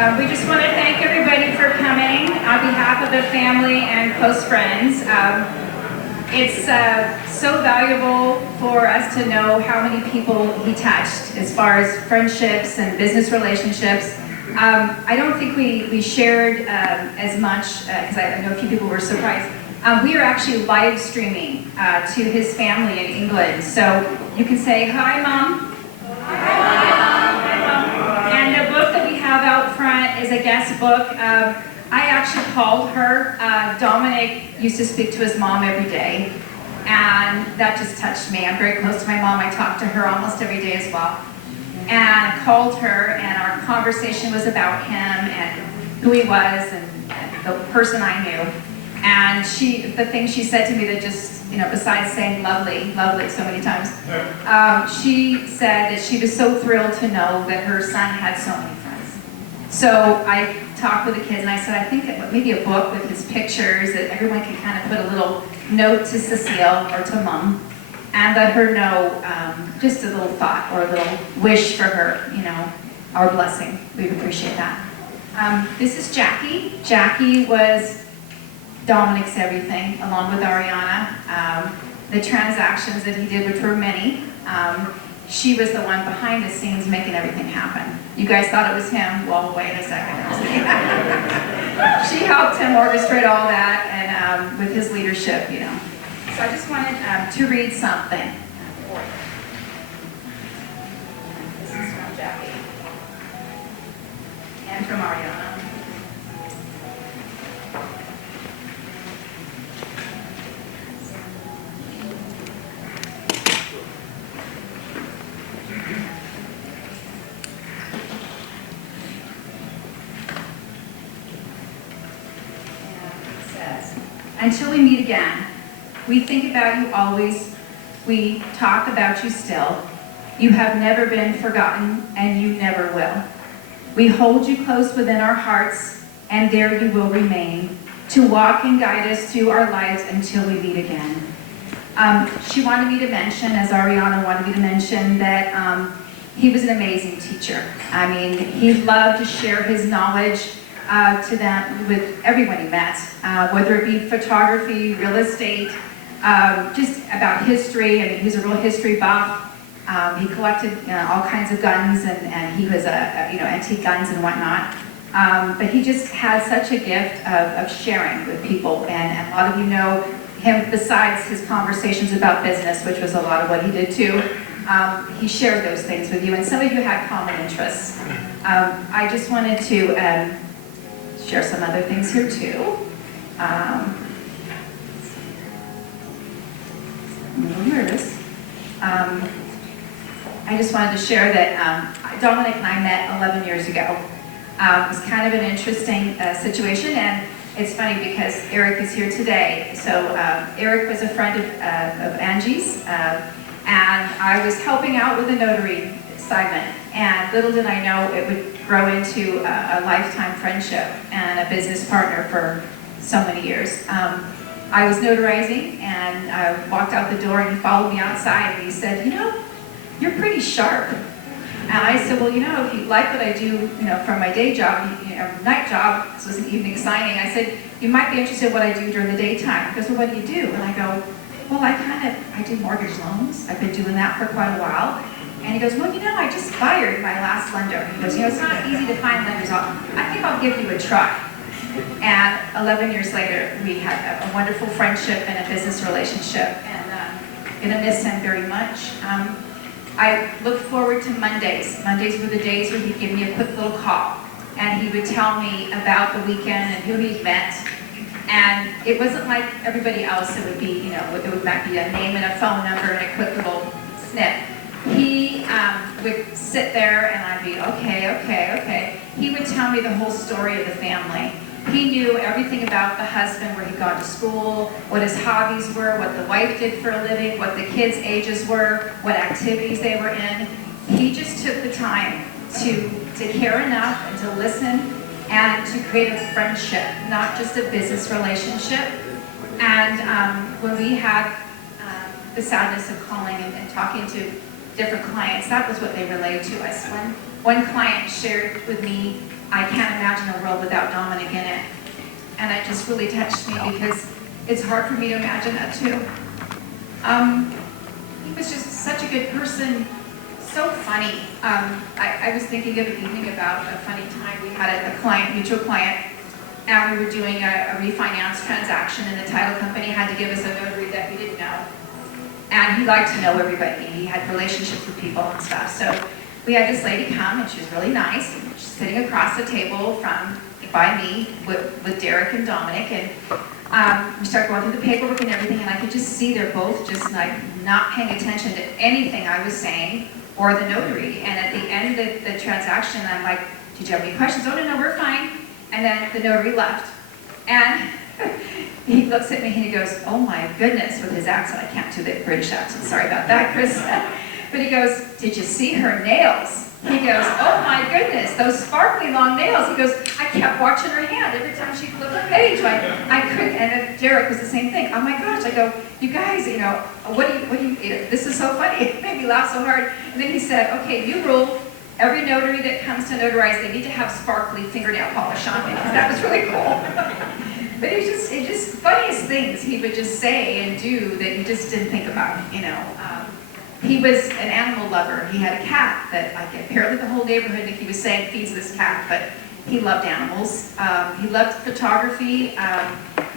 We just want to thank everybody for coming on behalf of the family and close friends. It's so valuable for us to know how many people he touched as far as friendships and business relationships. I don't think we shared as much, because I know a few people were surprised. We are actually live streaming to his family in England. So you can say, hi, Mom. Hi, Mom. Hi, Mom. And the book that we have out front is a guest book. I actually called her. Dominic used to speak to his mom every day. And that just touched me. I'm very close to my mom. I talk to her almost every day as well. And I called her, and our conversation was about him and who he was and the person I knew. And the thing she said to me that just, besides saying lovely so many times, she said that she was so thrilled to know that her son had so many friends. So I talked with the kids, and I said, I think that maybe a book with his pictures that everyone can kind of put a little note to Cecile or to Mom, and let her know just a little thought or a little wish for her, our blessing. We'd appreciate that. This is Jackie. Jackie was Dominic's everything, along with Ariana. The transactions that he did, which were many, she was the one behind the scenes making everything happen. You guys thought it was him? Well, wait a second. She helped him orchestrate all that, and with his leadership, So I just wanted to read something for you. This is from Jackie and from Ariana. Until we meet again, we think about you always, we talk about you still. You have never been forgotten, and you never will. We hold you close within our hearts, and there you will remain, to walk and guide us through our lives until we meet again. She wanted me to mention, as Ariana wanted me to mention, that he was an amazing teacher. I mean, he loved to share his knowledge to them with everyone he met, whether it be photography, real estate, just about history. I mean, he was a real history buff. He collected all kinds of guns, and he was antique guns and whatnot. But he just had such a gift of sharing with people, and a lot of you know him besides his conversations about business, which was a lot of what he did too. He shared those things with you, and some of you had common interests. I just wanted to share some other things here too. I'm a little nervous. I just wanted to share that Dominic and I met 11 years ago. It was kind of an interesting situation, and it's funny because Eric is here today. So Eric was a friend of Angie's, and I was helping out with the notary assignment. And little did I know it would grow into a lifetime friendship and a business partner for so many years. I was notarizing, and I walked out the door, and he followed me outside, and he said, you're pretty sharp. And I said, well, if you like what I do, from my day job, night job, this was an evening signing, I said, you might be interested in what I do during the daytime. He goes, well, what do you do? And I go, well, I do mortgage loans. I've been doing that for quite a while. And he goes, well, I just fired my last lender. He goes, it's not easy to find lenders. I think I'll give you a try. And 11 years later, we had a wonderful friendship and a business relationship. And I'm going to miss him very much. I look forward to Mondays. Mondays were the days where he'd give me a quick little call. And he would tell me about the weekend and who he'd met. And it wasn't like everybody else. It would be, it might be a name and a phone number and a quick little snip. He would sit there, and I'd be, okay. He would tell me the whole story of the family. He knew everything about the husband, where he'd gone to school, what his hobbies were, what the wife did for a living, what the kids' ages were, what activities they were in. He just took the time to care enough and to listen and to create a friendship, not just a business relationship. And when we had the sadness of calling and talking to different clients, that was what they relayed to us. One client shared with me, I can't imagine a world without Dominic in it. And it just really touched me because it's hard for me to imagine that too. He was just such a good person, so funny. I was thinking of an evening about a funny time. We had a client, mutual client, and we were doing a refinance transaction, and the title company had to give us a notary that we didn't know. And he liked to know everybody. He had relationships with people and stuff. So we had this lady come, and she was really nice. She's sitting across the table by me with Derek and Dominic, and we started going through the paperwork and everything, and I could just see they're both just like not paying attention to anything I was saying or the notary. And at the end of the transaction, I'm like, did you have any questions? Oh, no, we're fine. And then the notary left. And he looks at me and he goes, oh my goodness, with his accent. I can't do the British accent, sorry about that, Chris. But he goes, did you see her nails? He goes, oh my goodness, those sparkly long nails. He goes, I kept watching her hand every time she flipped a page. I couldn't, and Derek was the same thing. Oh my gosh, I go, you guys, what do you, this is so funny. It made me laugh so hard. And then he said, okay, new rule, every notary that comes to notarize, they need to have sparkly fingernail polish on, because that was really cool. But it just funniest things he would just say and do that you just didn't think about, He was an animal lover. He had a cat that apparently the whole neighborhood, he was saying, feeds this cat, but he loved animals. He loved photography.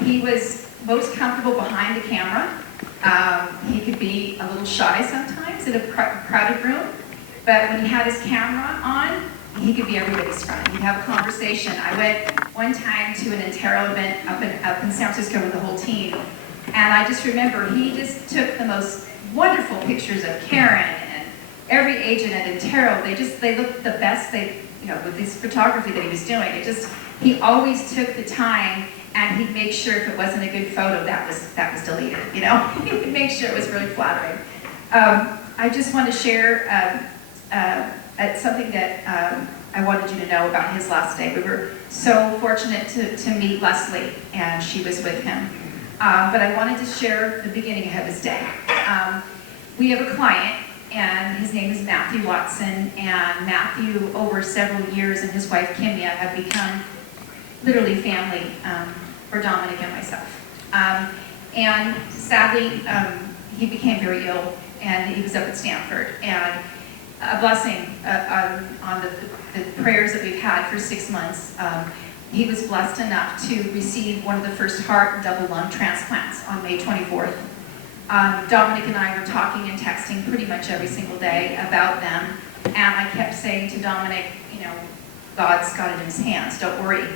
He was most comfortable behind the camera. He could be a little shy sometimes in a crowded room, but when he had his camera on, he could be everybody's friend. He'd have a conversation. I went one time to an Intero event up in San Francisco with the whole team, and I just remember he just took the most wonderful pictures of Karen and every agent at Intero. They looked the best. With this photography that he was doing, he always took the time, and he'd make sure if it wasn't a good photo, that was deleted. He would make sure it was really flattering. I just want to share something that I wanted you to know about his last day. We were so fortunate to meet Leslie, and she was with him. But I wanted to share the beginning of his day. We have a client, and his name is Matthew Watson, and Matthew, over several years, and his wife Kimia have become literally family for Dominic and myself. And sadly, he became very ill, and he was up at Stanford. And a blessing on the prayers that we've had for 6 months. He was blessed enough to receive one of the first heart and double lung transplants on May 24th. Dominic and I were talking and texting pretty much every single day about them, and I kept saying to Dominic, God's got it in his hands, don't worry.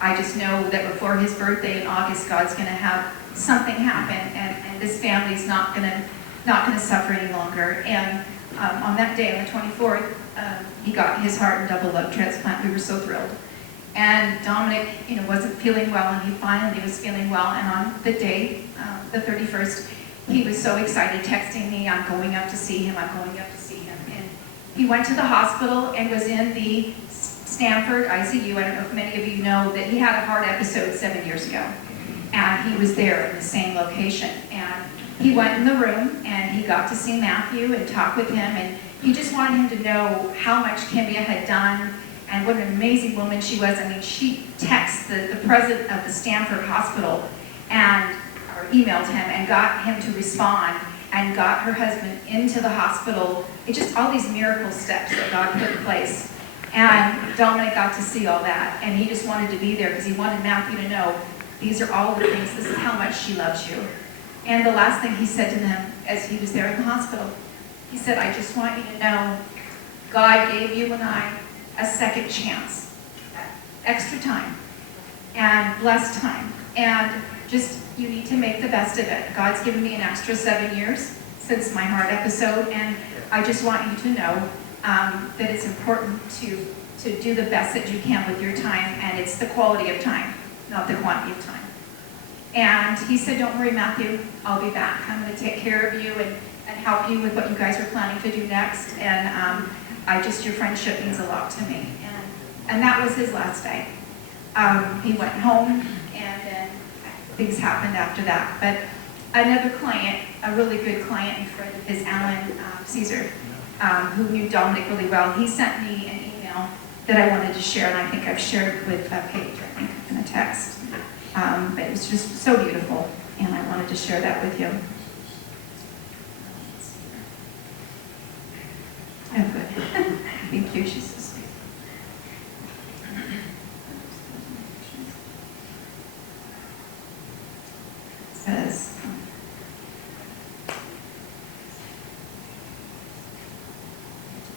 I just know that before his birthday in August, God's going to have something happen, and this family's not going to suffer any longer. And on that day, on the 24th, he got his heart and double lung transplant. We were so thrilled. And Dominic, wasn't feeling well, and he finally was feeling well. And on the day, the 31st, he was so excited, texting me, I'm going up to see him, I'm going up to see him. And he went to the hospital and was in the Stanford ICU. I don't know if many of you know that he had a heart episode 7 years ago. And he was there in the same location. And he went in the room, and he got to see Matthew and talk with him. And he just wanted him to know how much Kimia had done and what an amazing woman she was. I mean, she texted the president of the Stanford Hospital or emailed him and got him to respond and got her husband into the hospital. It's just all these miracle steps that God put in place. And Dominic got to see all that, and he just wanted to be there because he wanted Matthew to know these are all the things, this is how much she loves you. And the last thing he said to them as he was there in the hospital, he said, I just want you to know God gave you and I a second chance, extra time, and blessed time, and just you need to make the best of it. God's given me an extra 7 years since my heart episode, and I just want you to know that it's important to do the best that you can with your time, and it's the quality of time, not the quantity of time. And he said, don't worry, Matthew, I'll be back. I'm going to take care of you and help you with what you guys are planning to do next, and your friendship means a lot to me. And that was his last day. He went home, and then things happened after that. But another client, a really good client and friend of his, Alan Caesar, who knew Dominic really well, he sent me an that I wanted to share, and I think I've shared with Paige, I think, in a text. But it was just so beautiful, and I wanted to share that with you. Oh, good. Thank you. She's so sweet. It says,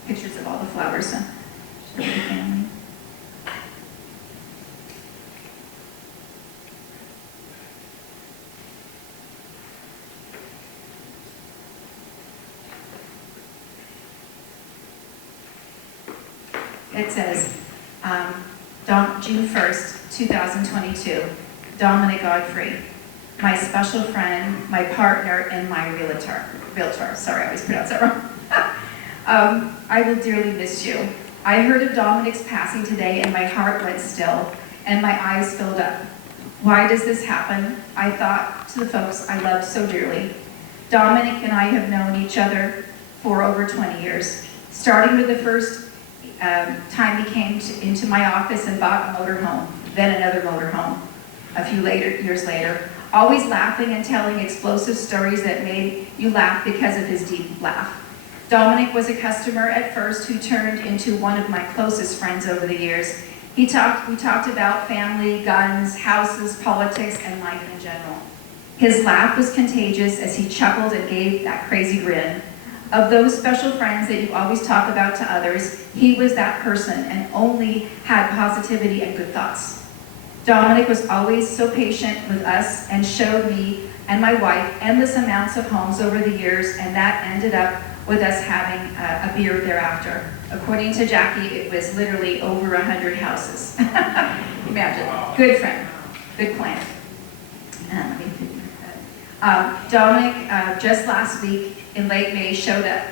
pictures of all the flowers. Share with the family. It says, June 1st, 2022, Dominic Godfrey, my special friend, my partner, and my realtor. Sorry, I always pronounce that wrong. I will dearly miss you. I heard of Dominic's passing today, and my heart went still, and my eyes filled up. Why does this happen? I thought to the folks I loved so dearly. Dominic and I have known each other for over 20 years, starting with the first time he came into my office and bought a motorhome, then another motorhome a few years later, always laughing and telling explosive stories that made you laugh because of his deep laugh. Dominic was a customer at first who turned into one of my closest friends over the years. We talked about family, guns, houses, politics, and life in general. His laugh was contagious as he chuckled and gave that crazy grin. Of those special friends that you always talk about to others, he was that person and only had positivity and good thoughts. Dominic was always so patient with us and showed me and my wife endless amounts of homes over the years, and that ended up with us having a beer thereafter. According to Jackie, it was literally over 100 houses. Imagine. Wow. Good friend. Good plan. Dominic, just last week in late May, showed up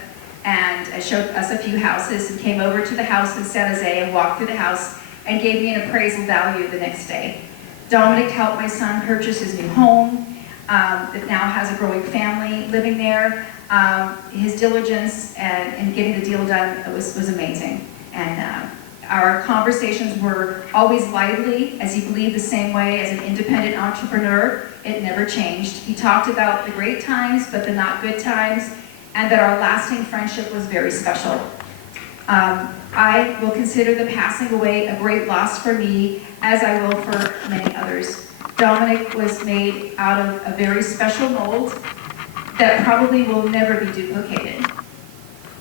and showed us a few houses and came over to the house in San Jose and walked through the house and gave me an appraisal value the next day. Dominic helped my son purchase his new home that now has a growing family living there. His diligence in getting the deal done was amazing. And our conversations were always lively, as he believed the same way as an independent entrepreneur. It never changed. He talked about the great times, but the not good times, and that our lasting friendship was very special. I will consider the passing away a great loss for me, as I will for many others. Dominic was made out of a very special mold that probably will never be duplicated.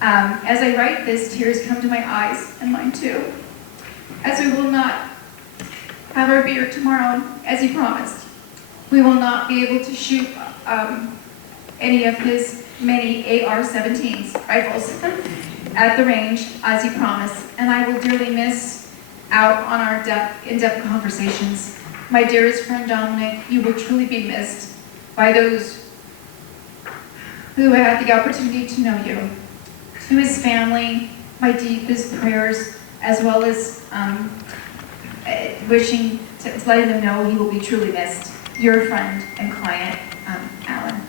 As I write this, tears come to my eyes, and mine too, as we will not have our beer tomorrow, as he promised. We will not be able to shoot any of his many AR-17s rifles at the range, as he promised, and I will dearly miss out on our in-depth conversations. My dearest friend Dominic, you will truly be missed by those who had the opportunity to know you. To his family, my deepest prayers, as well as wishing to letting them know he will be truly missed. Your friend and client, Alan.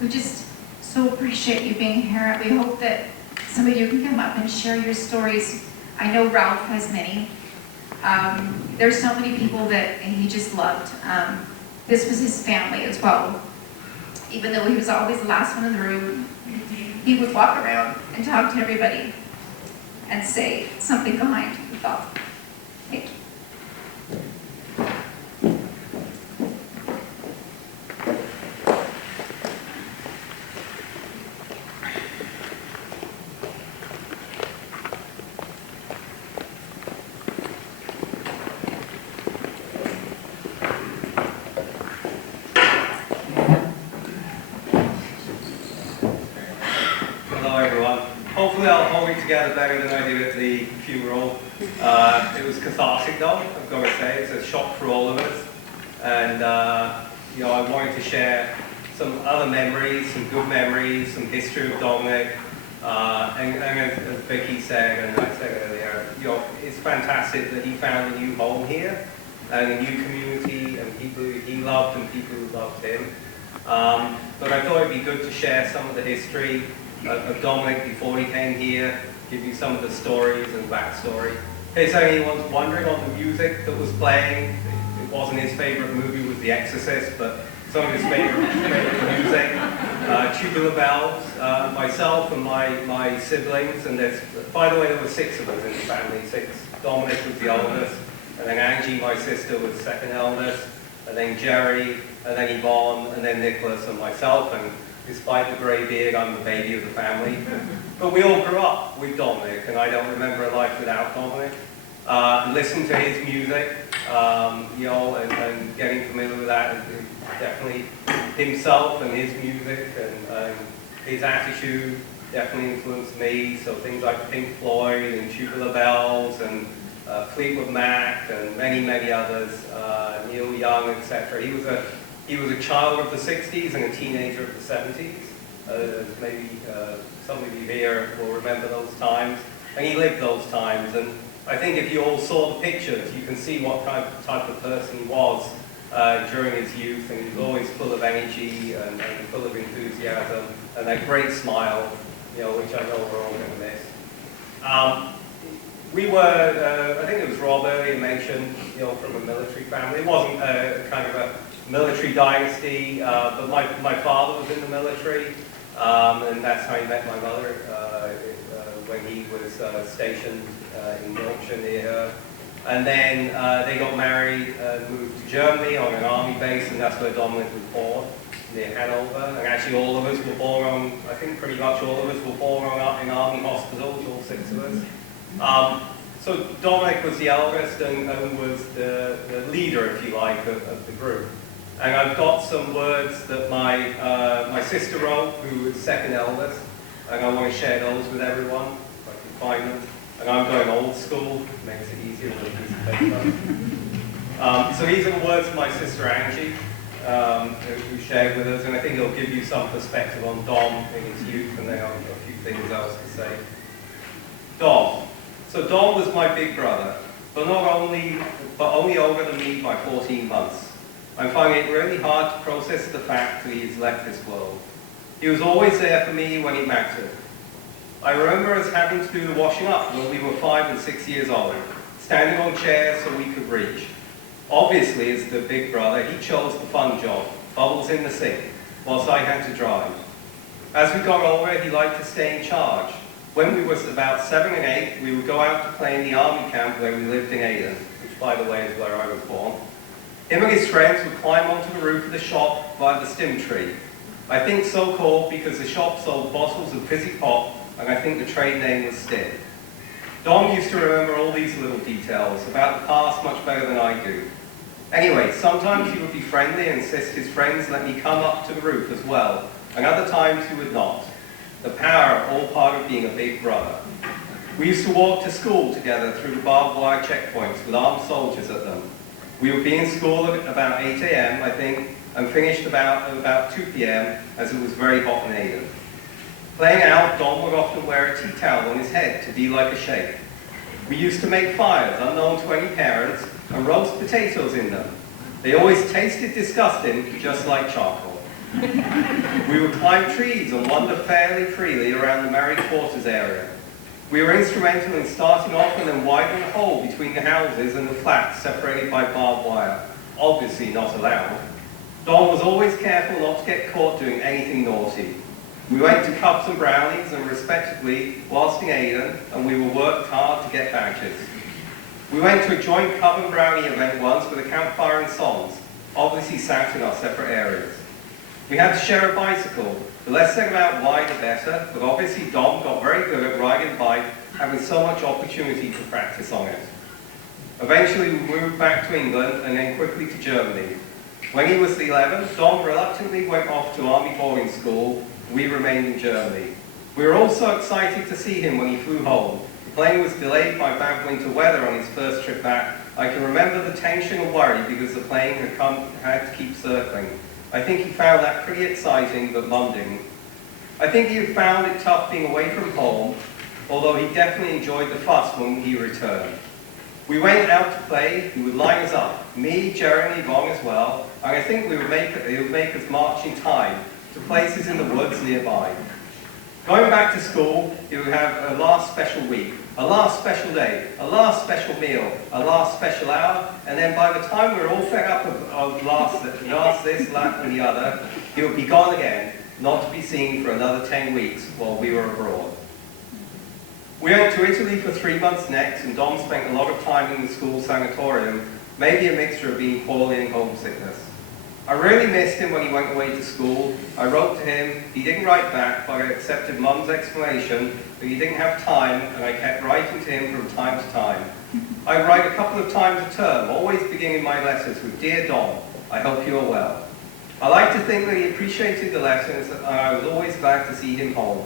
We just so appreciate you being here. We hope that some of you can come up and share your stories. I know Ralph has many. There's so many people that he just loved. This was his family as well. Even though he was always the last one in the room, he would walk around and talk to everybody and say something kind he thought. Thank you. Hopefully I'll hold it together better than I did at the funeral. It was cathartic though, I've got to say. It's a shock for all of us. And you know, I wanted to share some other memories, some good memories, some history of Dominic. And as Vicky said, and I said earlier, you know, it's fantastic that he found a new home here and a new community and people who he loved and people who loved him. But I thought it'd be good to share some of the history of Dominic before he came here, give you some of the stories and backstory. In case anyone's wondering on the music that was playing, it wasn't his favorite movie, was The Exorcist, but some of his favorite music. Tubular Bells, myself and my siblings, and by the way, there were 6 of us in the family, 6. Dominic was the oldest, and then Angie, my sister, was second eldest, and then Jerry, and then Yvonne, and then Nicholas and myself, and despite the grey beard, I'm the baby of the family. But we all grew up with Dominic, and I don't remember a life without Dominic. Listen to his music, and getting familiar with that, and definitely himself and his music and his attitude definitely influenced me. So things like Pink Floyd and Tubular Bells and Fleetwood Mac and many, many others, Neil Young, etc. He was a child of the 60s and a teenager of the 70s. Maybe some of you here will remember those times. And he lived those times. And I think if you all saw the pictures, you can see what type of person he was during his youth. And he was always full of energy and full of enthusiasm and that great smile, which I know we're all going to miss. We were, I think it was Rob earlier mentioned, from a military family. It wasn't kind of a military dynasty, but my father was in the military, and that's how he met my mother when he was stationed in Yorkshire near her. And then they got married, moved to Germany on an army base, and that's where Dominic was born, near Hanover. And actually all of us were born I think pretty much all of us were born in army hospitals, all 6 of us. So Dominic was the eldest and was the leader, if you like, of the group. And I've got some words that my sister wrote, who was second eldest, and I want to share those with everyone, if I can find them. And I'm going old school, makes it easier with a piece of paper. So these are the words of my sister Angie, who shared with us, and I think it'll give you some perspective on Dom in his youth, and then I've got a few things else to say. Dom. So Dom was my big brother, but only older than me by 14 months. I'm finding it really hard to process the fact that he's left this world. He was always there for me when it mattered. I remember us having to do the washing up when we were 5 and 6 years old, standing on chairs so we could reach. Obviously, as the big brother, he chose the fun job, bubbles in the sink, whilst I had to drive. As we got older, he liked to stay in charge. When we were about 7 and 8, we would go out to play in the army camp where we lived in Aden, which by the way is where I was born. Him and his friends would climb onto the roof of the shop by the stim tree. I think so called because the shop sold bottles of fizzy pop, and I think the trade name was Stim. Dom used to remember all these little details about the past much better than I do. Anyway, sometimes he would be friendly and insist his friends let me come up to the roof as well, and other times he would not. The power, all part of being a big brother. We used to walk to school together through the barbed wire checkpoints with armed soldiers at them. We would be in school at about 8 a.m., I think, and finished about 2 p.m., as it was very hot in Aden. Playing out, Dom would often wear a tea towel on his head to be like a sheikh. We used to make fires, unknown to any parents, and roast potatoes in them. They always tasted disgusting, just like charcoal. We would climb trees and wander fairly freely around the married quarters area. We were instrumental in starting off and then widening a hole between the houses and the flats separated by barbed wire, obviously not allowed. Dom was always careful not to get caught doing anything naughty. We went to Cups and Brownies and respectively whilst in Aden, and we were worked hard to get badges. We went to a joint Cup and Brownie event once with a campfire and songs, obviously sat in our separate areas. We had to share a bicycle. The less said about why, the better, but obviously Dom got very good at riding a bike, having so much opportunity to practice on it. Eventually we moved back to England and then quickly to Germany. When he was 11, Dom reluctantly went off to army boarding school. We remained in Germany. We were all so excited to see him when he flew home. The plane was delayed by bad winter weather on his first trip back. I can remember the tension and worry because the plane had to keep circling. I think he found that pretty exciting, but Mum didn't. I think he had found it tough being away from home, although he definitely enjoyed the fuss when he returned. We went out to play. He would line us up, me, Jerry, and Yvonne as well, and I think he would make us march in time to places in the woods nearby. Going back to school, you have a last special week, a last special day, a last special meal, a last special hour, and then by the time we're all fed up of last this, that, and the other, he'll be gone again, not to be seen for another 10 weeks while we were abroad. We went to Italy for 3 months next, and Dom spent a lot of time in the school sanatorium, maybe a mixture of being poorly and homesickness. I really missed him when he went away to school. I wrote to him, he didn't write back, but I accepted Mum's explanation that he didn't have time, and I kept writing to him from time to time. I write a couple of times a term, always beginning my letters with, "Dear Dom, I hope you are well." I like to think that he appreciated the letters, and I was always glad to see him home.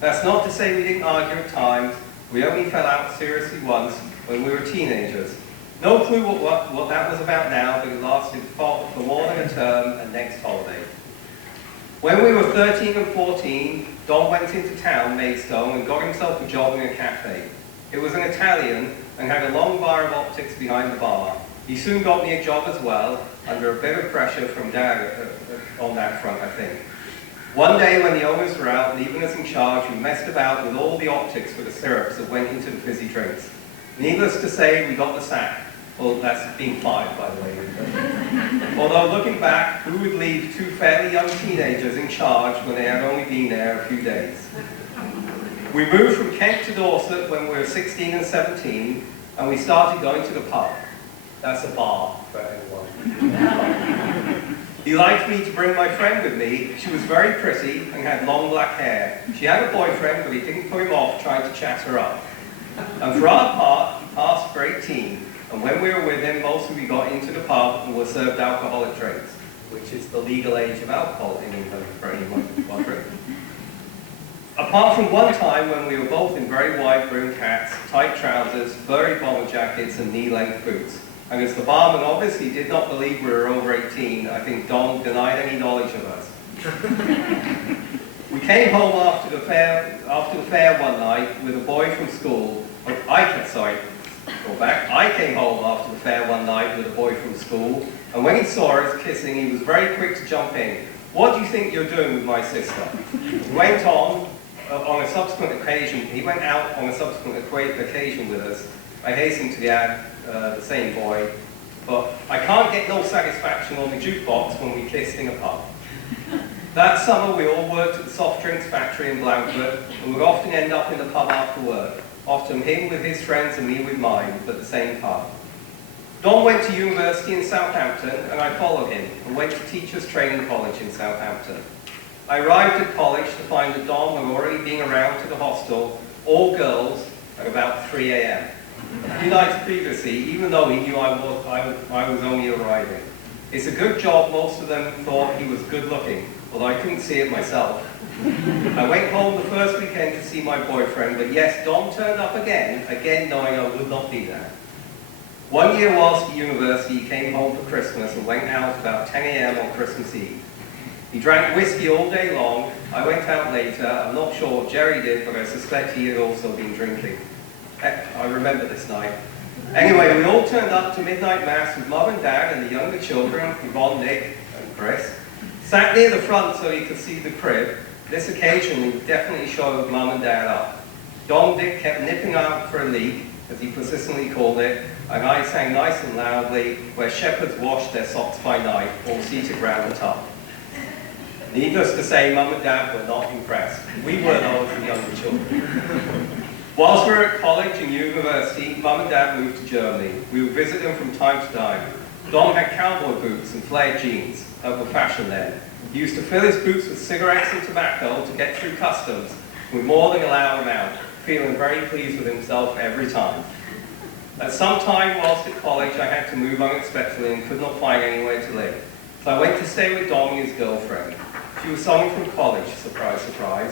That's not to say we didn't argue at times. We only fell out seriously once when we were teenagers. No clue what that was about now, but it lasted for more than a term and next holiday. When we were 13 and 14, Dom went into town, Maidstone, and got himself a job in a cafe. It was an Italian and had a long bar of optics behind the bar. He soon got me a job as well, under a bit of pressure from Dad on that front, I think. One day when the owners were out, leaving us in charge, we messed about with all the optics for the syrups that went into the fizzy drinks. Needless to say, we got the sack. Well, that's been fired, by the way. Although looking back, who would leave two fairly young teenagers in charge when they had only been there a few days? We moved from Kent to Dorset when we were 16 and 17, and we started going to the pub. That's a bar for anyone. He liked me to bring my friend with me. She was very pretty and had long black hair. She had a boyfriend, but he didn't put him off trying to chat her up. And for our part, he passed for 18. And when we were with him, most of we got into the pub and were served alcoholic drinks, which is the legal age of alcohol in England for anyone wondering. Apart from one time when we were both in very wide-brimmed hats, tight trousers, furry bomber jackets, and knee-length boots. And as the barman obviously did not believe we were over 18, I think Dom denied any knowledge of us. We came home after the fair one night with a boy from school. I came home after the fair one night with a boy from school, and when he saw us kissing, he was very quick to jump in. "What do you think you're doing with my sister?" He went on a subsequent occasion. He went out on a subsequent occasion with us. I hasten to add the same boy, but I can't get no satisfaction on the jukebox when we kissed in a pub. That summer, we all worked at the soft drinks factory in Blandford, and would often end up in the pub after work. Often him with his friends and me with mine, but the same pub. Dom went to university in Southampton, and I followed him, and went to Teachers Training College in Southampton. I arrived at college to find that Dom had already been around to the hostel, all girls, at about 3 a.m. A few nights previously, even though he knew I was only arriving. It's a good job most of them thought he was good looking, although I couldn't see it myself. I went home the first weekend to see my boyfriend, but yes, Dom turned up again knowing I would not be there. One year whilst at university, he came home for Christmas and went out about 10 a.m. on Christmas Eve. He drank whiskey all day long. I went out later. I'm not sure what Jerry did, but I suspect he had also been drinking. I remember this night. Anyway, we all turned up to midnight mass with Mum and Dad and the younger children, Yvonne, Nick, and Chris. Sat near the front so he could see the crib. This occasionally definitely showed Mum and Dad up. Dom Dick kept nipping out for a leak, as he persistently called it, and I sang nice and loudly, "Where shepherds wash their socks by night," all seated round the tub. Needless to say, Mum and Dad were not impressed. We were those as younger children. Whilst we were at college and university, Mum and Dad moved to Germany. We would visit them from time to time. Dom had cowboy boots and flared jeans, that were fashion then. He used to fill his boots with cigarettes and tobacco to get through customs with more than allowed amount, feeling very pleased with himself every time. At some time whilst at college, I had to move unexpectedly and could not find anywhere to live. So I went to stay with Dom and his girlfriend. She was someone from college, surprise, surprise.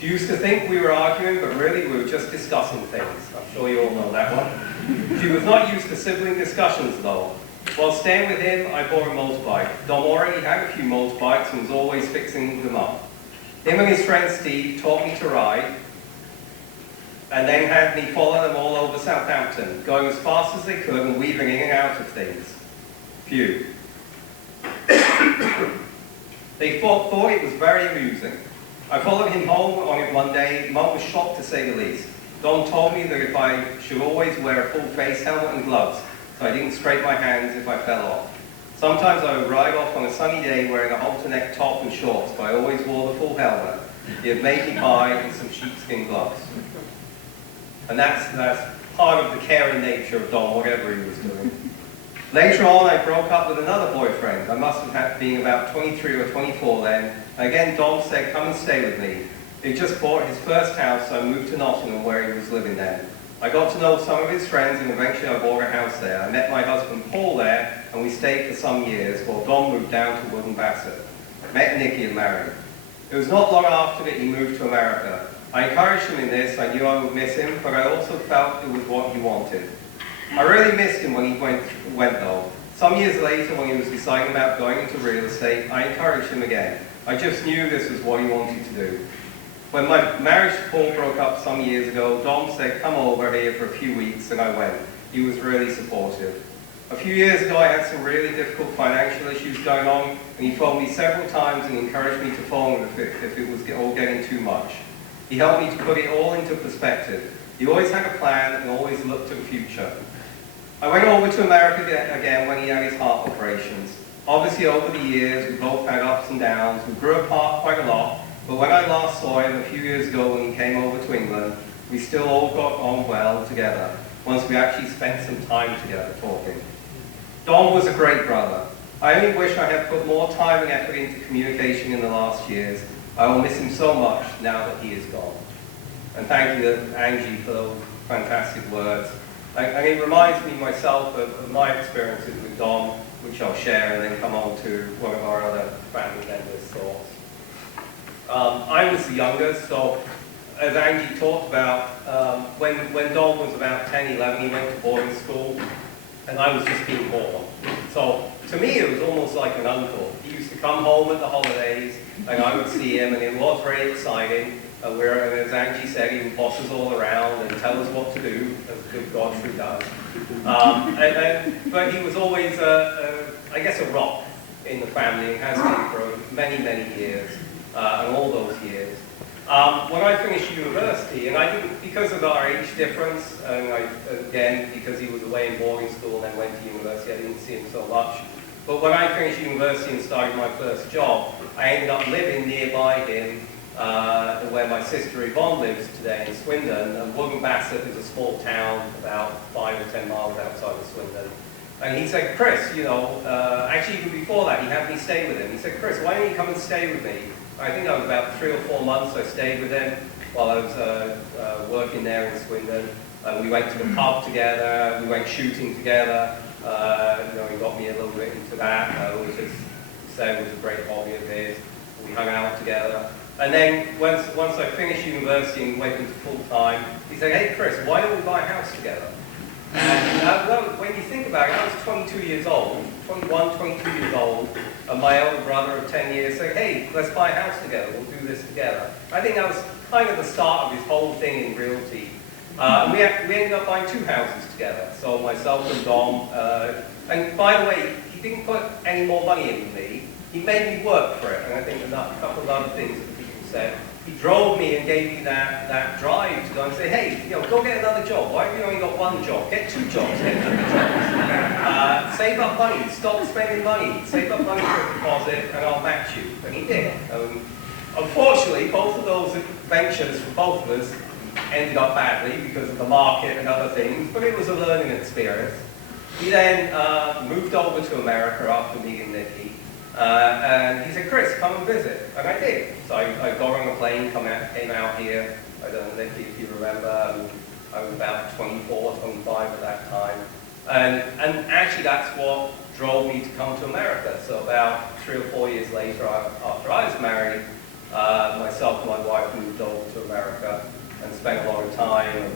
She used to think we were arguing, but really we were just discussing things. I'm sure you all know that one. She was not used to sibling discussions though. While staying with him, I bought a motorbike. Dom already had a few motorbikes and was always fixing them up. Him and his friend Steve taught me to ride, and then had me follow them all over Southampton, going as fast as they could and weaving in and out of things. Phew. They thought it was very amusing. I followed him home on it one day. Mum was shocked to say the least. Dom told me that if I should always wear a full face helmet and gloves, so I didn't scrape my hands if I fell off. Sometimes I would ride off on a sunny day wearing a halter-neck top and shorts, but I always wore the full helmet. He had made me buy and some sheepskin gloves. And that's part of the caring nature of Dom, whatever he was doing. Later on, I broke up with another boyfriend. I must have been about 23 or 24 then. Again, Dom said, come and stay with me. He had just bought his first house, so I moved to Nottingham where he was living then. I got to know some of his friends and eventually I bought a house there. I met my husband Paul there and we stayed for some years while Dom moved down to Wootton Bassett. Met Nikki and married. It was not long after that he moved to America. I encouraged him in this. I knew I would miss him, but I also felt it was what he wanted. I really missed him when he went though. Some years later, when he was deciding about going into real estate, I encouraged him again. I just knew this was what he wanted to do. When my marriage to Paul broke up some years ago, Dom said, come over here for a few weeks, and I went. He was really supportive. A few years ago, I had some really difficult financial issues going on, and he phoned me several times and encouraged me to phone if it was all getting too much. He helped me to put it all into perspective. He always had a plan and always looked to the future. I went over to America again when he had his heart operations. Obviously, over the years, we both had ups and downs. We grew apart quite a lot, but when I last saw him a few years ago when he came over to England, we still all got on well together, once we actually spent some time together talking. Dom was a great brother. I only wish I had put more time and effort into communication in the last years. I will miss him so much now that he is gone. And thank you, Angie, for those fantastic words. And it reminds me myself of my experiences with Dom, which I'll share, and then come on to one of our other family members' thoughts. I was the youngest, so as Angie talked about, when Dom was about 10, 11, he went to boarding school, and I was just being born. So to me, it was almost like an uncle. He used to come home at the holidays, and I would see him, and it was very exciting. And as Angie said, he would boss us all around and tell us what to do, as good Godfrey does. But he was always, I guess, a rock in the family, and has been for many, many years, and all those years. When I finished university, and I didn't, because of our age difference, and again, because he was away in boarding school and then went to university, I didn't see him so much. But when I finished university and started my first job, I ended up living nearby him, where my sister Yvonne lives today in Swindon. And Wootton Bassett is a small town about 5 or 10 miles outside of Swindon. And he said, Chris, you know, actually even before that, he had me stay with him. He said, Chris, why don't you come and stay with me? I think I was about 3 or 4 months I stayed with him while I was working there in Swindon. We went to the pub together, we went shooting together. You know, he got me a little bit into that, which is, said was a great hobby of his. We hung out together. And then once I finished university and went into full time, he said, hey Chris, why don't we buy a house together? And when you think about it, I was 22 years old, 21, 22 years old, and my older brother of 10 years said, hey, let's buy a house together, we'll do this together. I think that was kind of the start of his whole thing in realty. And we ended up buying 2 houses together, so myself and Dom. And by the way, he didn't put any more money into me, he made me work for it, and I think a couple of other things that people said. He drove me and gave me that drive to go and say, hey, you know, go get another job. Why have you only got 1 job? Get 2 jobs, get 3 jobs. Save up money, stop spending money, save up money for a deposit, and I'll match you. And he did. Unfortunately, both of those ventures for both of us ended up badly because of the market and other things, but it was a learning experience. He then moved over to America after meeting Nikki. And he said, Chris, come and visit. And I did. So I got on a plane, came out here. I don't know, Nikki, if you remember, I was about 24, 25 at that time. And actually that's what drove me to come to America. So about 3 or 4 years later, after I was married, myself and my wife moved over to America and spent a lot of time.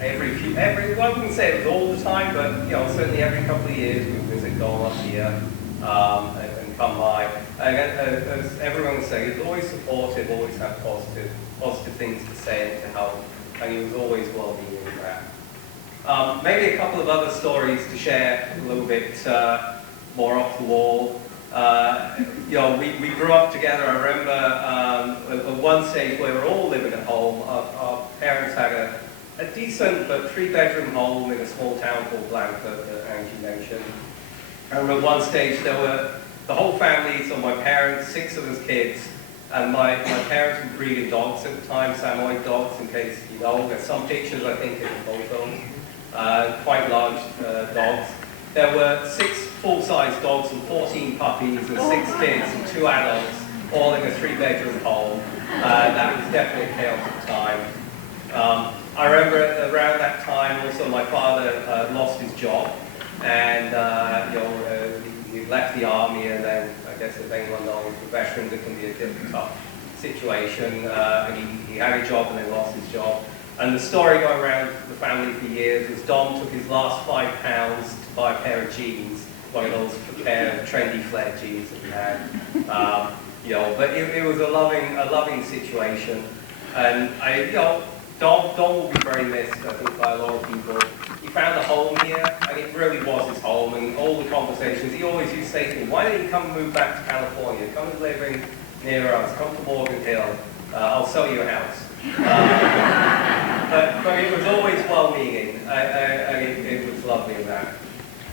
I wouldn't say it was all the time, but you know, certainly every couple of years we would visit Dom up here. And come by. And as everyone was saying, he was always supportive, always had positive things to say and to help, and he was always well-being in that. Maybe a couple of other stories to share a little bit more off the wall. We grew up together. I remember at one stage where we were all living at home. Our parents had a decent but 3-bedroom home in a small town called Blandford that Angie mentioned. And at one stage there were the whole family, so my parents, 6 of us kids, and my parents were breeding dogs at the time, Samoyed dogs, in case you know. There's some pictures, I think, in the photos. Quite large dogs. There were 6 full-size dogs and 14 puppies and 6 kids and 2 adults, all in a 3-bedroom home. That was definitely chaos at the time. I remember around that time also my father lost his job, and he left the army, and then I guess if anyone knows, for veterans it can be a tough situation. And he had a job and then lost his job. And the story going around the family for years was Dom took his last £5 to buy a pair of jeans, one of those pair of trendy flared jeans that we had. But it was a loving situation. And Dom will be very missed, I think, by a lot of people. He found a home here, and it really was his home, and all the conversations, he always used to say to me, why don't you come and move back to California? Come and live near us, come to Morgan Hill, I'll sell you a house. But it was always well-meaning, and it was lovely in that.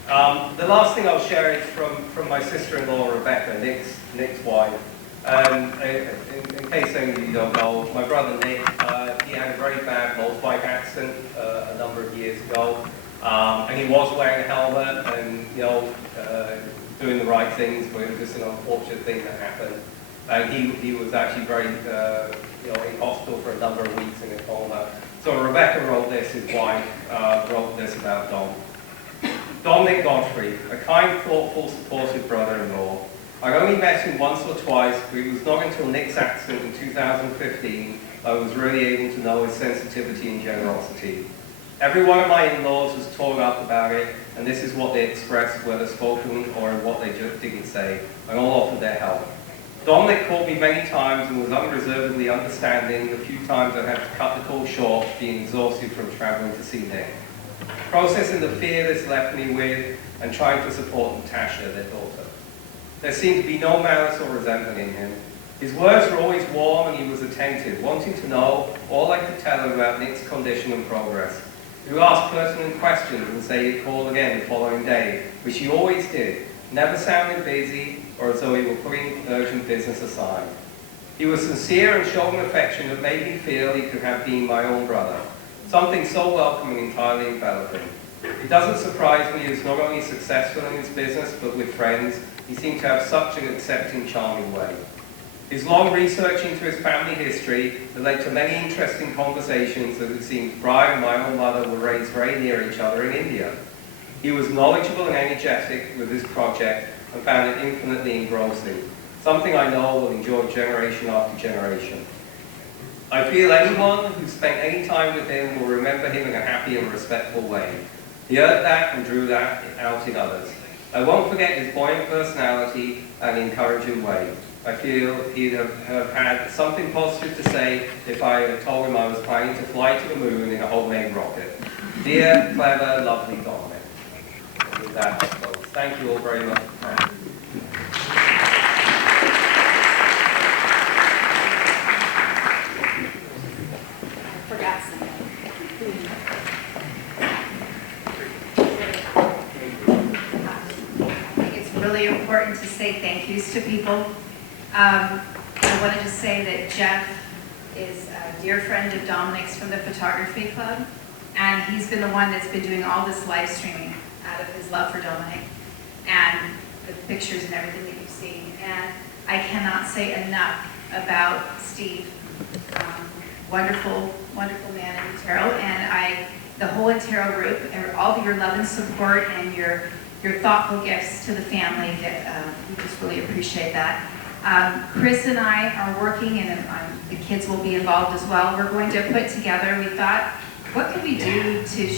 The last thing I'll share is from my sister-in-law, Rebecca, Nick's wife. In case any of you don't know, my brother Nick, he had a very bad motorbike accident a number of years ago, and he was wearing a helmet and doing the right things, but it was just an unfortunate thing that happened. And he was actually very in hospital for a number of weeks in a coma. So Rebecca wrote this, his wife, wrote this about Dom. Dominic Godfrey, a kind, thoughtful, supportive brother-in-law. I only met him once or twice, but it was not until Nick's accident in 2015 I was really able to know his sensitivity and generosity. Every one of my in-laws was torn up about it, and this is what they expressed, whether spoken or in what they just didn't say, and all offered their help. Dominic called me many times and was unreservedly understanding the few times I had to cut the call short, being exhausted from traveling to see Nick. Processing the fear this left me with, and trying to support Natasha, their daughter. There seemed to be no malice or resentment in him. His words were always warm, and he was attentive, wanting to know all I could tell him about Nick's condition and progress. He would ask pertinent questions and say he'd call again the following day, which he always did, never sounding busy or as though he were putting urgent business aside. He was sincere and showed an affection that made me feel he could have been my own brother, something so welcoming and entirely enveloping. It doesn't surprise me he was not only successful in his business, but with friends, he seemed to have such an accepting, charming way. His long research into his family history that led to many interesting conversations that it seemed Brian and my own mother were raised very near each other in India. He was knowledgeable and energetic with his project and found it infinitely engrossing, something I know will endure generation after generation. I feel anyone who spent any time with him will remember him in a happy and respectful way. He earned that and drew that out in others. I won't forget his buoyant personality and encouraging way. I feel he'd have had something positive to say if I had told him I was planning to fly to the moon in a homemade rocket. Dear, clever, lovely Dominic. And with that, folks, thank you all very much. I forgot something. I think it's really important to say thank yous to people. I want to just say that Jeff is a dear friend of Dominic's from the photography club, and he's been the one that's been doing all this live streaming out of his love for Dominic and the pictures and everything that you've seen. And I cannot say enough about Steve. Wonderful, wonderful man in Intero, and the whole Intero group, and all of your love and support and your thoughtful gifts to the family. We just really appreciate that. Chris and I are working, and the kids will be involved as well. We're going to put together, we thought, what could we do to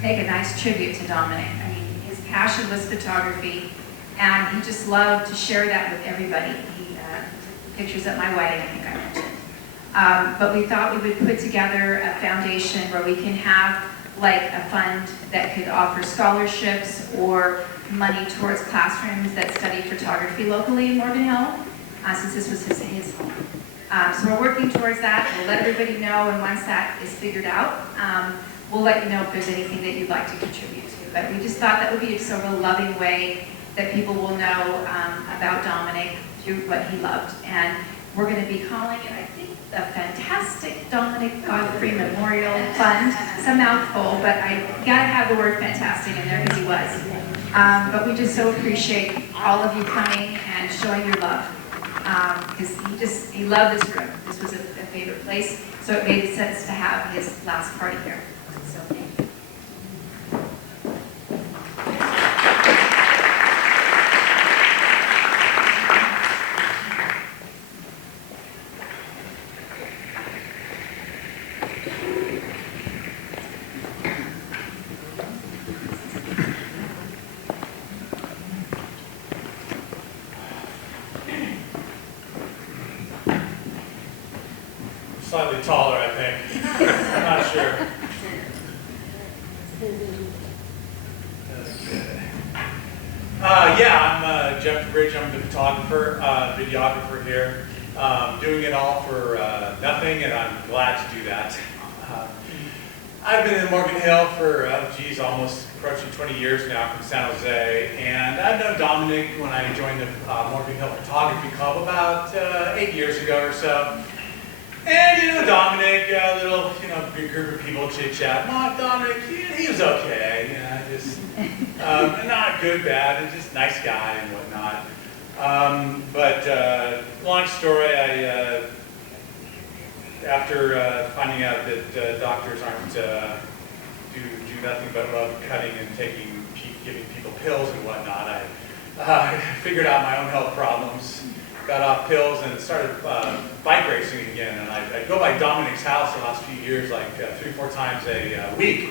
make a nice tribute to Dominic? I mean, his passion was photography, and he just loved to share that with everybody. He took pictures at my wedding, I think I mentioned. But we thought we would put together a foundation where we can have like a fund that could offer scholarships or money towards classrooms that study photography locally in Morgan Hill, since this was his home. So we're working towards that. We'll let everybody know, and once that is figured out, we'll let you know if there's anything that you'd like to contribute to. But we just thought that would be sort of a loving way that people will know about Dominic through what he loved. And we're going to be calling it, I think, the Fantastic Dominic Godfrey Memorial Fund. It's a mouthful, but I gotta have the word fantastic in there because he was. But we just so appreciate all of you coming and showing your love. Because he loved this room. This was a favorite place, so it made sense to have his last party here. So thank you. Slightly taller, I think. I'm not sure. Yeah, I'm Jeff Bridge. I'm the photographer, videographer here. Doing it all for nothing, and I'm glad to do that. I've been in Morgan Hill for, almost approaching 20 years now from San Jose, and I've known Dominic when I joined the Morgan Hill Photography Club about 8 years ago or so. And, Dominic, a little, big group of people chit-chat. Dominic, he was okay, just, not good, bad, just nice guy and whatnot. But long story, after finding out that doctors aren't, do nothing but love cutting and giving people pills and whatnot, I figured out my own health problems. Got off pills and started bike racing again. And I'd go by Dominic's house the last few years, like 3 or 4 times a week.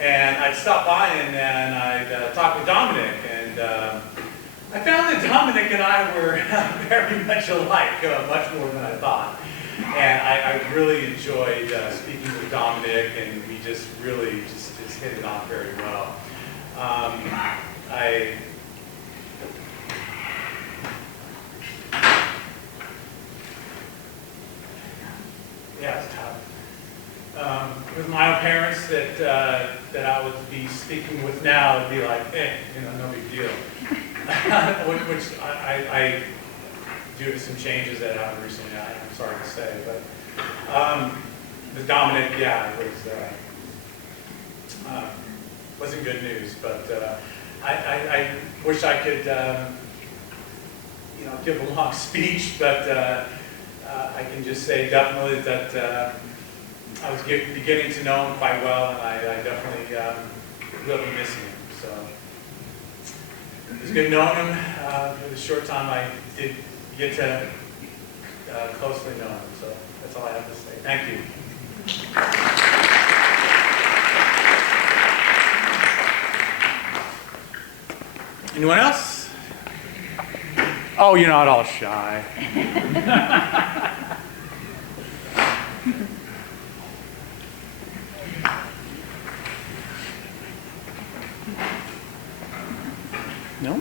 And I'd stop by and I'd talk with Dominic. And I found that Dominic and I were very much alike, much more than I thought. And I really enjoyed speaking with Dominic, and we just really just hit it off very well. Yeah, it's tough. With my own parents that I would be speaking with now, it'd be like, no big deal. which I due to some changes that happened recently, I'm sorry to say, but with Dominic, it wasn't good news. But I wish I could, give a long speech, but. I can just say definitely that I was beginning to know him quite well, and I definitely will be missing him. So it was good knowing him for the short time I did get to closely know him. So that's all I have to say. Thank you. Anyone else? Oh, you're not all shy. No?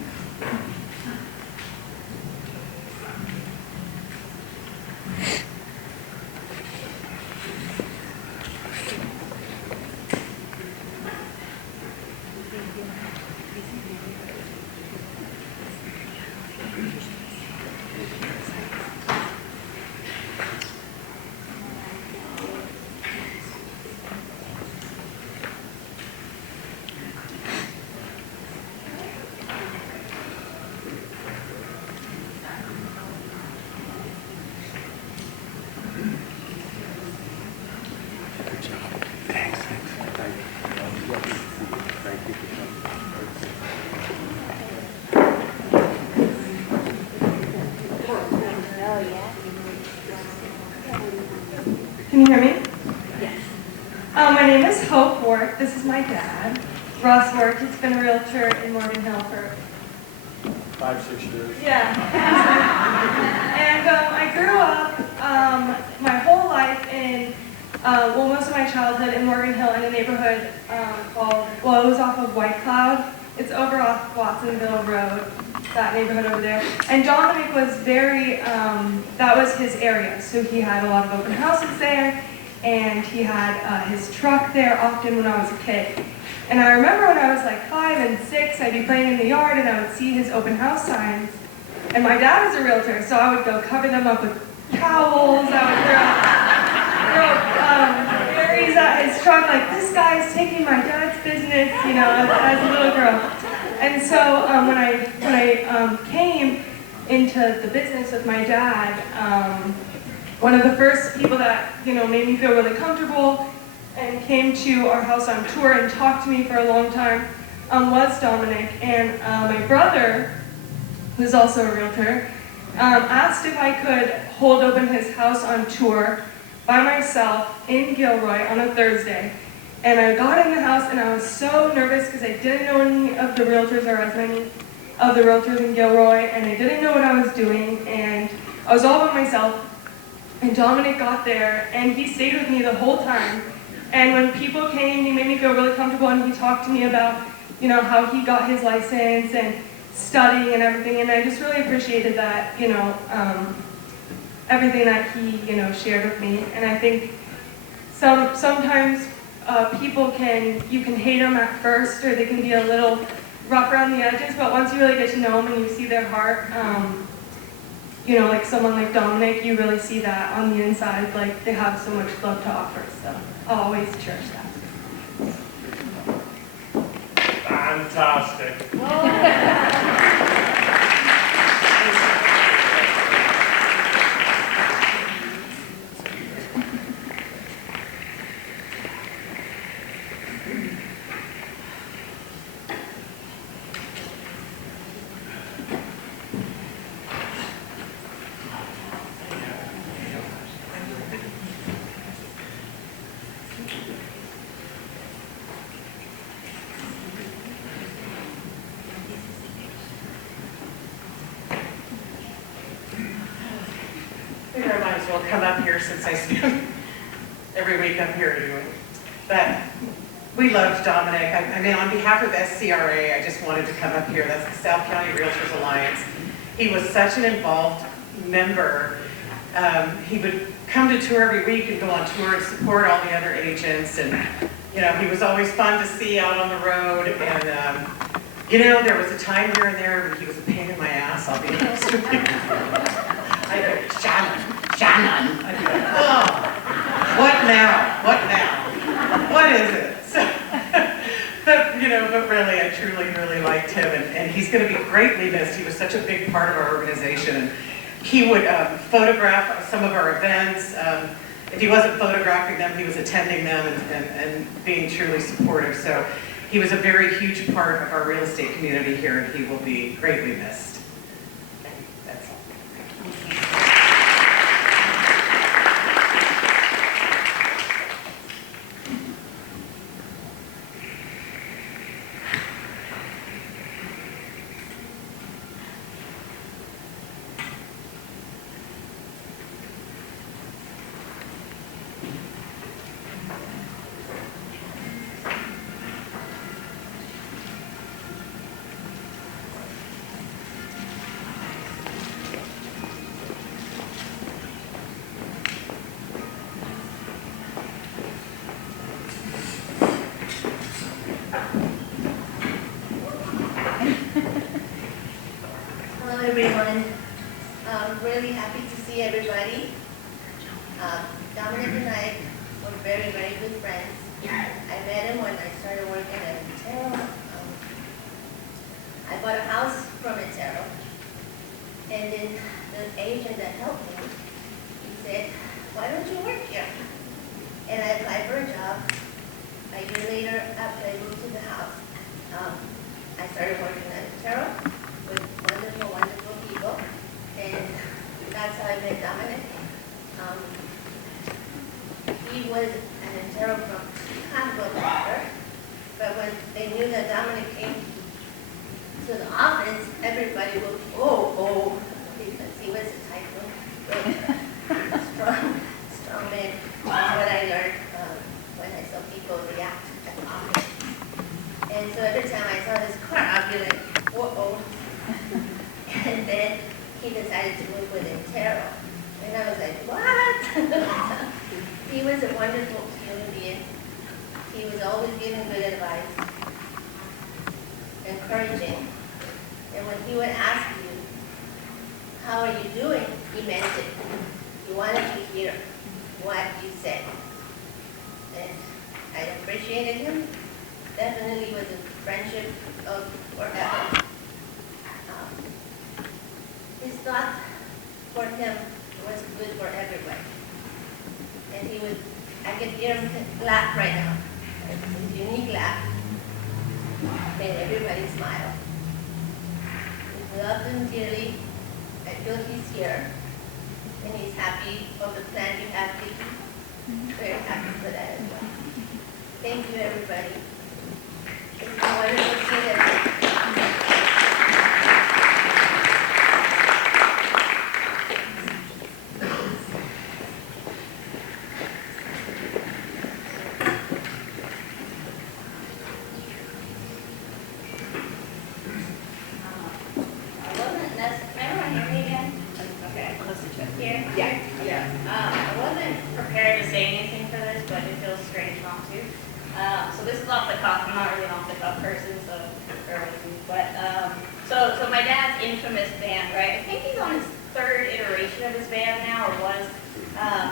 Can you hear me? Yes. My name is Hope Ward. This is my dad, Ross Ward. He's been a realtor in Morgan Hill for 5-6 years. Yeah. And I grew up my whole life in well, most of my childhood in Morgan Hill in a neighborhood called, well, it was off of White Cloud. It's over off Watsonville Road, that neighborhood over there. And Dominic was very, that was his area. So he had a lot of open houses there, and he had his truck there often when I was a kid. And I remember when I was like 5 and 6, I'd be playing in the yard and I would see his open house signs. And my dad was a realtor, so I would go cover them up with towels. I would throw berries at his truck, like, this guy's taking my dad's business, you know, as a little girl. And so when I came into the business with my dad, one of the first people that, you know, made me feel really comfortable and came to our house on tour and talked to me for a long time was Dominic. And my brother, who's also a realtor, asked if I could hold open his house on tour by myself in Gilroy on a Thursday. And I got in the house and I was so nervous because I didn't know any of the realtors or as many of the realtors in Gilroy, and I didn't know what I was doing, and I was all by myself. And Dominic got there and he stayed with me the whole time. And when people came, he made me feel really comfortable, and he talked to me about, you know, how he got his license and studying and everything. And I just really appreciated that, you know, everything that he, you know, shared with me. And I think sometimes people you can hate them at first, or they can be a little rough around the edges, but once you really get to know them and you see their heart, you know, like someone like Dominic, you really see that on the inside, like they have so much love to offer, so I'll always cherish that. Fantastic. I might as well come up here since I spend every week up here anyway. But we loved Dominic. I mean, on behalf of SCRA, I just wanted to come up here. That's the South County Realtors Alliance. He was such an involved member. He would come to tour every week and go on tour and support all the other agents. And, you know, he was always fun to see out on the road. And, you know, there was a time here and there when he was a pain in my ass, I'll be honest with you. I go, Shannon. I'd be like, oh, what now? What is it? So, but, you know, but really, I truly, really liked him, and he's going to be greatly missed. He was such a big part of our organization, and he would photograph some of our events. If he wasn't photographing them, he was attending them and being truly supportive. So he was a very huge part of our real estate community here, and he will be greatly missed. That's all. Hello everyone. Really happy to see everybody. Dominic and I were very, very good friends. I met him when I started working at Intero. I bought a house from Intero. And then the agent that helped me, he said, why don't you work here? And I applied for a job. A year later, after I moved to the house, I started working at Intero with wonderful, wonderful people. And that's how I met Dominic. He was an Intero from Chicago broker, but when they knew that Dominic came to the office, everybody would, oh, because he was a type of strong man. That's what I learned. every time I saw his car, I'd be like, whoa. And then he decided to move with Intero. And I was like, what? He was a wonderful human being. He was always giving good advice, encouraging. And when he would ask you, how are you doing? He meant it. He wanted to hear what you said. And I appreciated him. Definitely was a friendship of forever. His thought for him was good for everybody. And he would, I could hear him laugh right now. His unique laugh made everybody smile. We loved him dearly. I feel he's here. And he's happy of the plan you have taken. Very happy for that as well. Thank you, everybody. It's a wonderful seeing everybody. I wasn't prepared to say anything for this, but it feels strange not to. So this is off the cuff. I'm not really an off the cuff person, so bear with me. But so my dad's infamous van, right? I think he's on his third iteration of his van now, or was.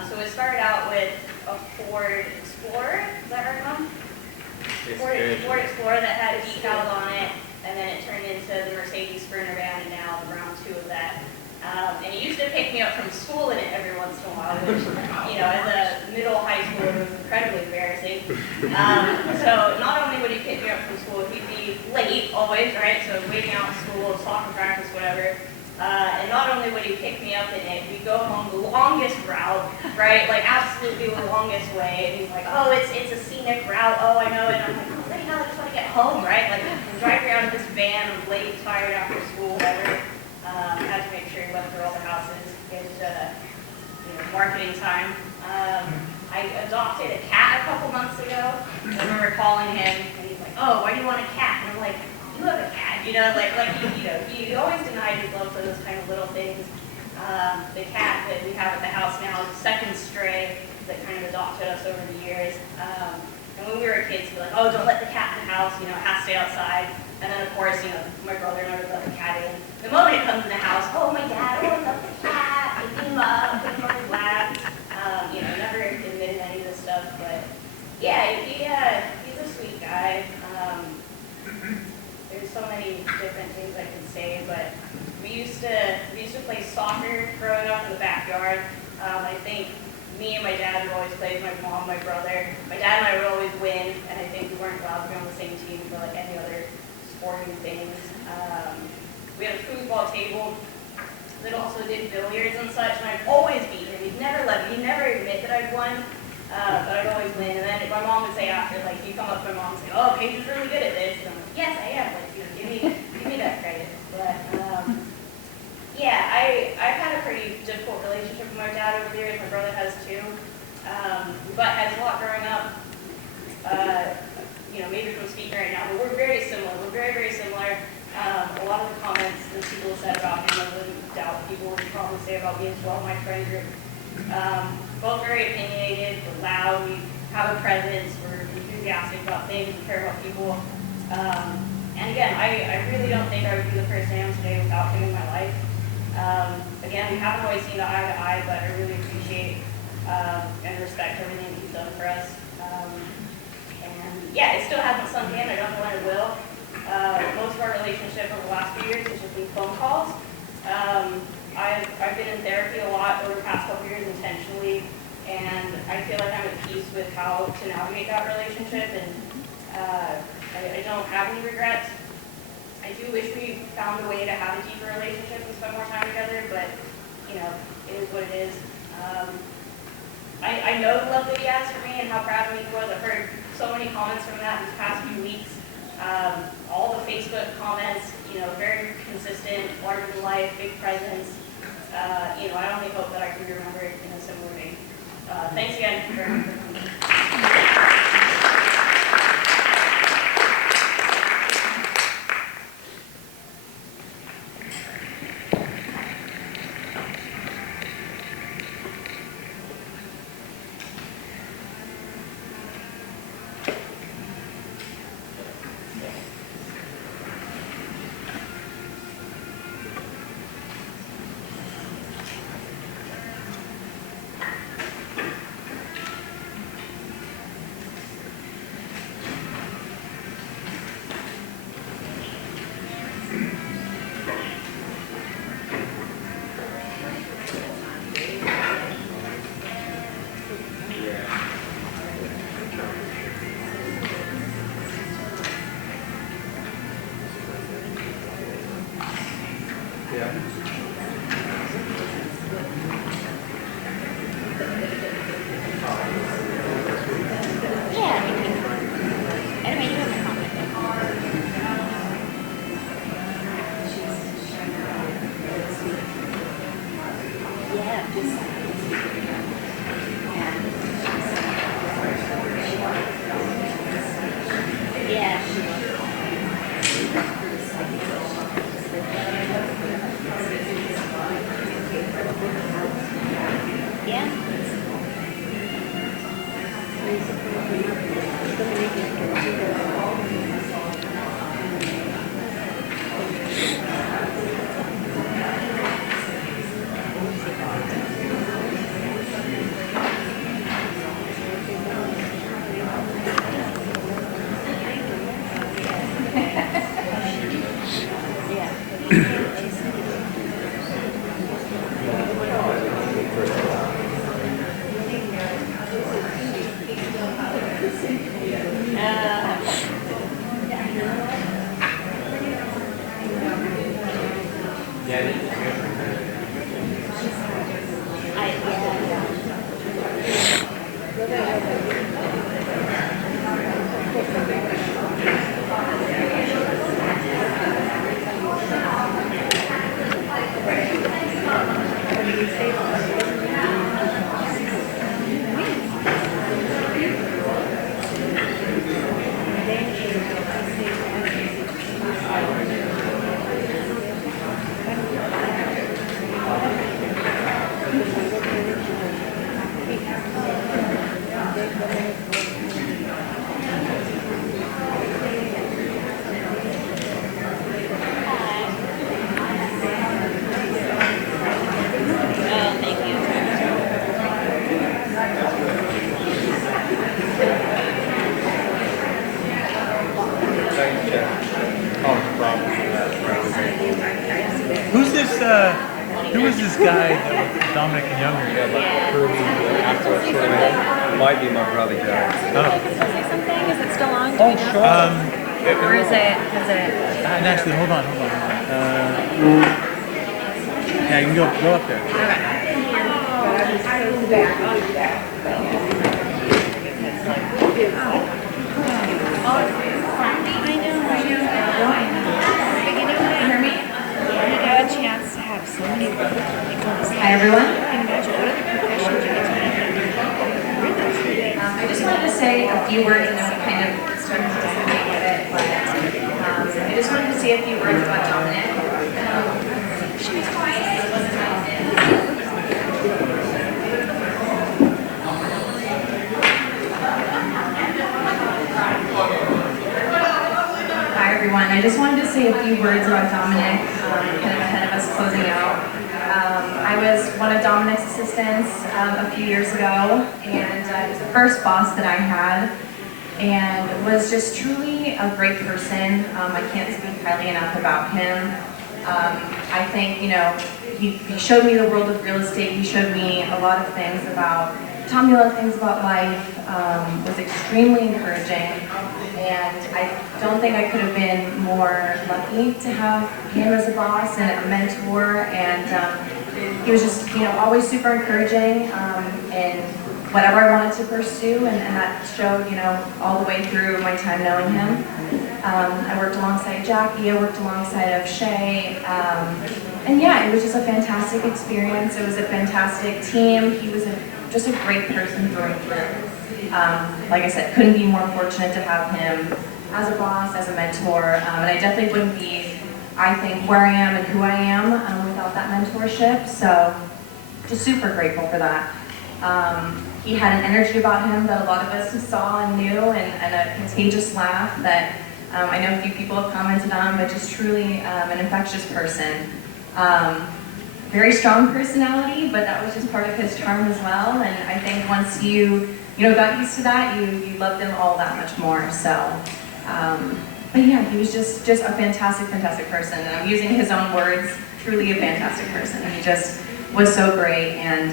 So it started out with a Ford Explorer. Is that right, Mom? Ford Explorer that had decals on it, and then it turned into the Mercedes Sprinter van, and now the round 2 of that. And he used to pick me up from school in it every once in a while, which, you know, as a middle high schooler, it was incredibly embarrassing. So not only would he pick me up from school, he'd be late always, right? So waiting out of school, soccer practice, whatever. And not only would he pick me up in it, we'd go home the longest route, right? Like absolutely the longest way. And he's like, oh, it's a scenic route. Oh, I know it. And I'm like, oh, right now I just want to get home, right? Like I'm driving around in this van, I'm late, tired after school, whatever. Had to make sure he went through all the houses, get marketing time. I adopted a cat a couple months ago. I remember calling him, and he's like, "Oh, why do you want a cat?" And I'm like, "You have a cat, you know, he always denied his love for those kind of little things." The cat that we have at the house now is the second stray that kind of adopted us over the years. And when we were kids, we'd be like, "Oh, don't let the cat in the house, you know, it has to stay outside." And then, of course, my brother never let the cat in. The moment it comes in the house, oh, my dad, I love the cat, pick him up, put him on his lap. Never admitted any of this stuff, but yeah, he's a sweet guy. There's so many different things I can say, but we used to play soccer growing up in the backyard. I think me and my dad would always play with my mom, my brother. My dad and I would always win, and I think we weren't allowed to be on the same team for like any other sporting things. We had a foosball table that also did billiards and such, and I'd always beat him. He'd never admit that I'd won, but I'd always win. And then my mom would say after, like, you come up to my mom and say, "Oh, Paige is really good at this." And I'm like, "Yes, I am. Like, give me that credit." But yeah, I've had a pretty difficult relationship with my dad over the years. My brother has too. We butt heads a lot growing up. Maybe from speaking right now, but we're very similar. We're very, very similar. A lot of the comments that people said about him, I wouldn't doubt people would probably say about me as well, my friend group. Both very opinionated, we're loud, we have a presence, we're enthusiastic about things, we care about people. And again, I really don't think I would be the person I am today without him in my life. Again, we haven't always seen eye to eye, but I really appreciate and respect everything he's done for us. Yeah, it still hasn't sunk in. I don't know when it will. Most of our relationship over the last few years has just been phone calls. I've been in therapy a lot over the past couple years intentionally, and I feel like I'm at peace with how to navigate that relationship, and I don't have any regrets. I do wish we found a way to have a deeper relationship and spend more time together, but it is what it is. I know the love that he has for me and how proud of me he was. I've heard so many comments from that these past few weeks. All the Facebook comments, very consistent, larger than life, big presence. I only hope that I can be remembered in a similar vein. Thanks again very much for coming. Who's this, who was this guy that was Dominic and Younger? He had like curly afro sort of head? Might be my brother Joe. Oh. Say something? Is it still on? Do we know? Or is it, Actually, hold on. Yeah, you can go up there. Hi, everyone. I just wanted to say a few words, and I'm kind of starting to disagree with it, but I just wanted to say a few words about Dominic. Hi, everyone. I just wanted to say a few words about Dominic, kind of ahead of us closing out. I was one of Dominic's assistants a few years ago, and he was the first boss that I had, and was just truly a great person. I can't speak highly enough about him. I think, you know, he showed me the world of real estate. He showed me a lot of things about, taught me a lot of things about life, was extremely encouraging, and I don't think I could have been more lucky to have him as a boss and a mentor, and he was just, you know, always super encouraging in whatever I wanted to pursue, and that showed, you know, all the way through my time knowing him. I worked alongside Jackie, I worked alongside of Shay, and yeah, it was just a fantastic experience. It was a fantastic team. He was just a great person through and through. Like I said, couldn't be more fortunate to have him as a boss, as a mentor, and I definitely wouldn't be, I think, where I am and who I am without that mentorship, so just super grateful for that. He had an energy about him that a lot of us saw and knew, and a contagious laugh that I know a few people have commented on him, but just truly an infectious person. Very strong personality, but that was just part of his charm as well. And I think once you got used to that, you loved him all that much more. So, but yeah, he was just a fantastic, fantastic person. And I'm using his own words, truly a fantastic person. He just was so great, and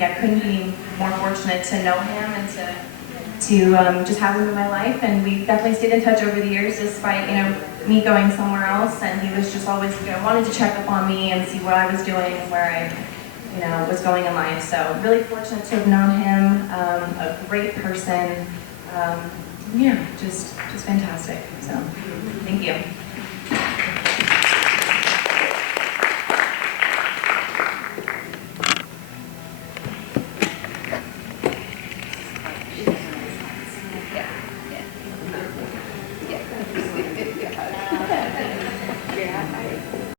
yeah, couldn't be more fortunate to know him and to just have him in my life. And we definitely stayed in touch over the years, despite me going somewhere else. And he was just always wanted to check up on me and see what I was doing and where I was going in life. So really fortunate to have known him. A great person. Yeah, just fantastic. So thank you.